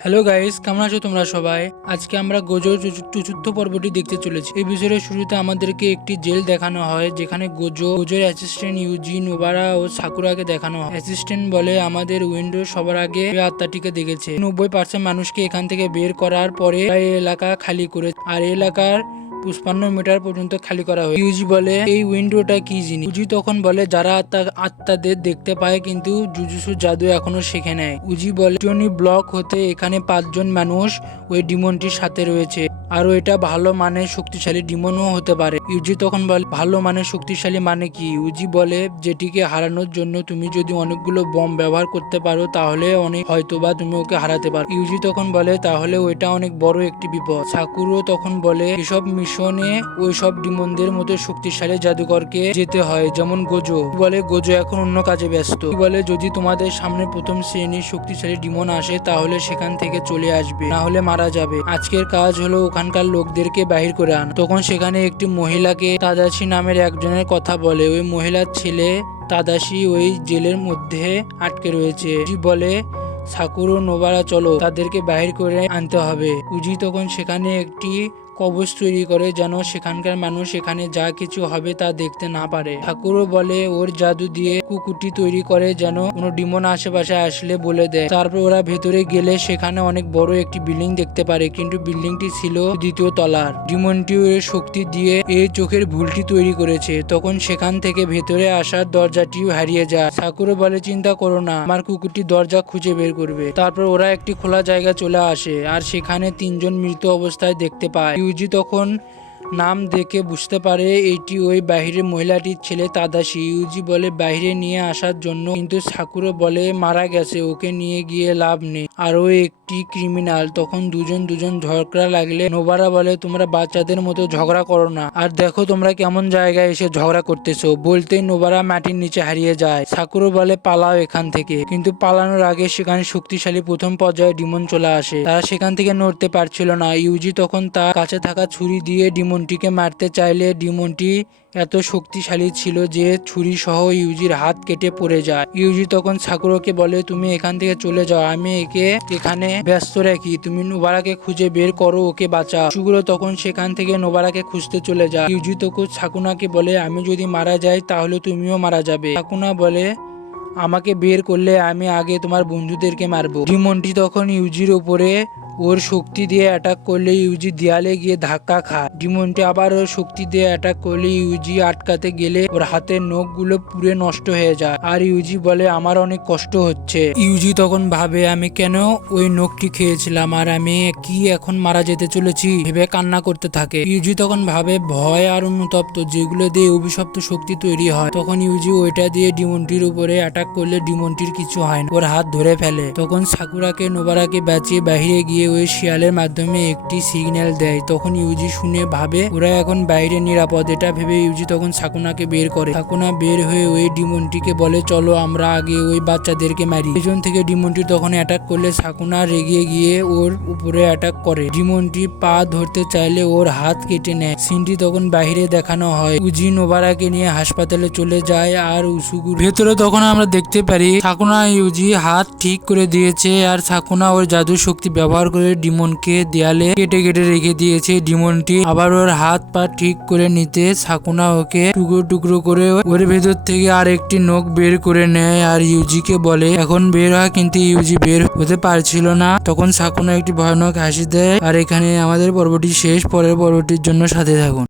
Hello guys, কেমন আছো তোমরা সবাই? আজকে আমরা গোজোর চতুর্থ পর্বটি দেখতে চলেছি। এই বিষয়ের শুরুতে আমাদেরকে একটি জেল দেখানো হয়, যেখানে গোজোর অ্যাসিস্ট্যান্ট ইউজি, নোবারা ও সাকুরাকে দেখানো হয়। অ্যাসিস্ট্যান্ট বলে, আমাদের উইন্ডো সবার আগে ওই আত্মাটিকে দেখেছে। 90% মানুষকে এখান থেকে বের করার পরে এই এলাকা খালি করে, আর এলাকার 55 মিটার পর্যন্ত খালি করা হয়। ইউজি বলে, এই উইন্ডোটা কি জিনিস? উজি তখন বলে, যারা আত্মাদের দেখতে পায় কিন্তু জুজুৎসু জাদু এখনো শেখে নেয়। উজি বলে, টনি ব্লক হতে এখানে 5জন মানুষ ওই ডিমনটির সাথে রয়েছে, আর এটা ভালো মানের শক্তিশালী ডিমনও হতে পারে। ইউজি তখন বলে, ভালো মানের শক্তিশালী মানে কি? ইউজি বলে, যেটিকে হারানোর জন্য তুমি যদি অনেকগুলো বম ব্যবহার করতে পারো তাহলে হয়তোবা তুমি ওকে হারাতে পারো। ইউজি তখন বলে, তাহলে ওইটা অনেক বড় একটি বিপদ। সাকুরো তখন বলে, এসব মিশনে ওই সব ডিমনদের মতো শক্তিশালী জাদুকরকে যেতে হয়, যেমন গোজো। বলে, গোজো এখন অন্য কাজে ব্যস্ত। বলে, যদি তোমাদের সামনে প্রথম শ্রেণীর শক্তিশালী ডিমন আসে তাহলে সেখান থেকে চলে আসবে, না হলে মারা যাবে। আজকের কাজ হলো ওখানকার লোকদেরকে বাহির করে আনা। তখন সেখানে একটি মহিলাকে তাদাশি নামের একজনের কথা বলে। ওই মহিলার ছেলে তাদাশি ওই জেলের মধ্যে আটকে রয়েছে। বলে, সাকুরো, নোবারা, চলো, তাদেরকে বাহির করে আনতে হবে। উজি তখন সেখানে একটি কবচ তৈরি করে, যেন সেখানকার মানুষ এখানে যা কিছু হবে তা দেখতে না পারে। সাকুরো বলে, ওর জাদু দিয়ে কুকুরটি তৈরি করে, যেন কোনো ডিমন আশেপাশে আসলে বলে দেয়। তারপর ওরা ভেতরে গেলে সেখানে অনেক বড় একটি বিল্ডিং দেখতে পারে, কিন্তু বিল্ডিংটি ছিল 2য় তলার। ডিমনটি এর শক্তি দিয়ে এই চোখের ভুলটি তৈরি করেছে। তখন সেখান থেকে ভেতরে আসার দরজাটিও হারিয়ে যায়। সাকুরো বলে, চিন্তা করো না, আমার কুকুরটি দরজা খুঁজে বের করবে। তারপর ওরা একটি খোলা জায়গা চলে আসে, আর সেখানে 3জন মৃত অবস্থায় দেখতে পায়। ইউজি তখন নাম দেখে বুঝতে পারে এটি ওই বাহিরের মহিলাটির ছেলে তাদাশি। ইউজি বলে, বাইরে নিয়ে আসার জন্য, কিন্তু সাকুরো বলে, মারা গেছে, ওকে নিয়ে গিয়ে লাভ নেই, আর ও একটি ক্রিমিনাল। তখন দুজন ঝগড়া লাগলে নোবারা বলে, তোমরা বাচ্চাদের মতো ঝগড়া করো না, আর দেখো তোমরা কেমন জায়গায় এসে ঝগড়া করতেছো। বলতেই নোবারা মাটির নিচে হারিয়ে যায়। সাকুরো বলে, পালাও এখান থেকে, কিন্তু পালানোর আগে সেখানে শক্তিশালী প্রথম পর্যায়ে ডিমন চলে আসে। তারা সেখান থেকে নড়তে পারছিল না। ইউজি তখন তার কাছে থাকা ছুরি দিয়ে ডিমনটিকে মারতে চাইলে ডিমনটি এত শক্তিশালী ছিল যে ছুরি সহ ইউজির হাত কেটে পড়ে যায়। ইউজি তখন সাকুরোকে বলে, তুমি এখান থেকে চলে যাও, আমি একে এখানে ব্যস্ত রাখি, তুমি নোবারাকে খুঁজে বের করো, ওকে বাঁচাও। সাকুরো তখন সেখান থেকে নোবারাকে খুঁজতে চলে যায়। ইউজি তখন সাকুনাকে বলে, আমি যদি মারা যাই তাহলে তুমিও মারা যাবে। সাকুনা বলে, আমাকে বের করলে আমি আগে তোমার বন্ধুদেরকে মারবো। ডিমনটি তখন ইউজির ওপরে ওর শক্তি দিয়ে অ্যাটাক করলে ইউজি দেয়ালে গিয়ে ধাক্কা খায়। ডিমনটি আবার ওর শক্তি দিয়ে অ্যাটাক করলে ইউজি আটকাতে গেলে ওর হাতের নখগুলো পুড়ে নষ্ট হয়ে যায়, আর ইউজি বলে, আমার অনেক কষ্ট হচ্ছে। ইউজি তখন ভাবে, আমি কেন ওই নখটি খেয়েছিলাম, আর আমি কি এখন মারা যেতে চলেছি ভেবে কান্না করতে থাকে। ইউজি তখন ভাবে, ভয় আর অনুতপ্ত, যেগুলো দিয়ে অভিশপ্ত শক্তি তৈরি হয়। তখন ইউজি ওইটা দিয়ে ডিমনটির উপরে অ্যাটাক করলে ডিমনটির কিছু হয় না, ওর হাত ধরে ফেলে। তখন সাকুরাকে নোবারাকে বাঁচিয়ে বাহিরে গিয়ে ওই শিয়ালের মাধ্যমে একটি সিগন্যাল দেয়। তখন ইউজি শুনে ভাবে ওরা এখন বাইরে নিরাপদ। এটা ভেবে ইউজি তখন সাকুনাকে বের করে। সাকুনা বের হয়ে ওই ডিমনটিকে বলে, চলো আমরা আগে ওই বাচ্চাদেরকে মারি। পেছন থেকে ডিমনটি তখন অ্যাটাক করলে সাকুনা রেগে গিয়ে ওর উপরে অ্যাটাক করে। ডিমনটি পা ধরতে চাইলে ওর হাত কেটে নেয়। সিনটি তখন বাইরে দেখানো হয়। উজি নোবারাকে নিয়ে হাসপাতালে চলে যায়, আর উসুগুর ভেতরে তখন আমরা দেখতে পারি সাকুনা ইউজি হাত ঠিক করে দিয়েছে, আর সাকুনা ওর জাদু শক্তি ব্যবহার করে ডিমনকে দেয়ালে কেটে কেটে রেখে দিয়েছে। ডিমনটি আবার ওর হাত পা ঠিক করে নিতে সাকুনা ওকে টুকরো টুকরো করে ওর ভেতর থেকে আর একটি নখ বের করে নেয়, আর ইউজিকে বলে এখন বের হয়, কিন্তু ইউজি বের হতে পারছিল না। তখন সাকুনা একটি ভয়ানক হাসি দেয়। আর এখানে আমাদের পর্বটি শেষ। পরের পর্বটির জন্য সাথে থাকুন।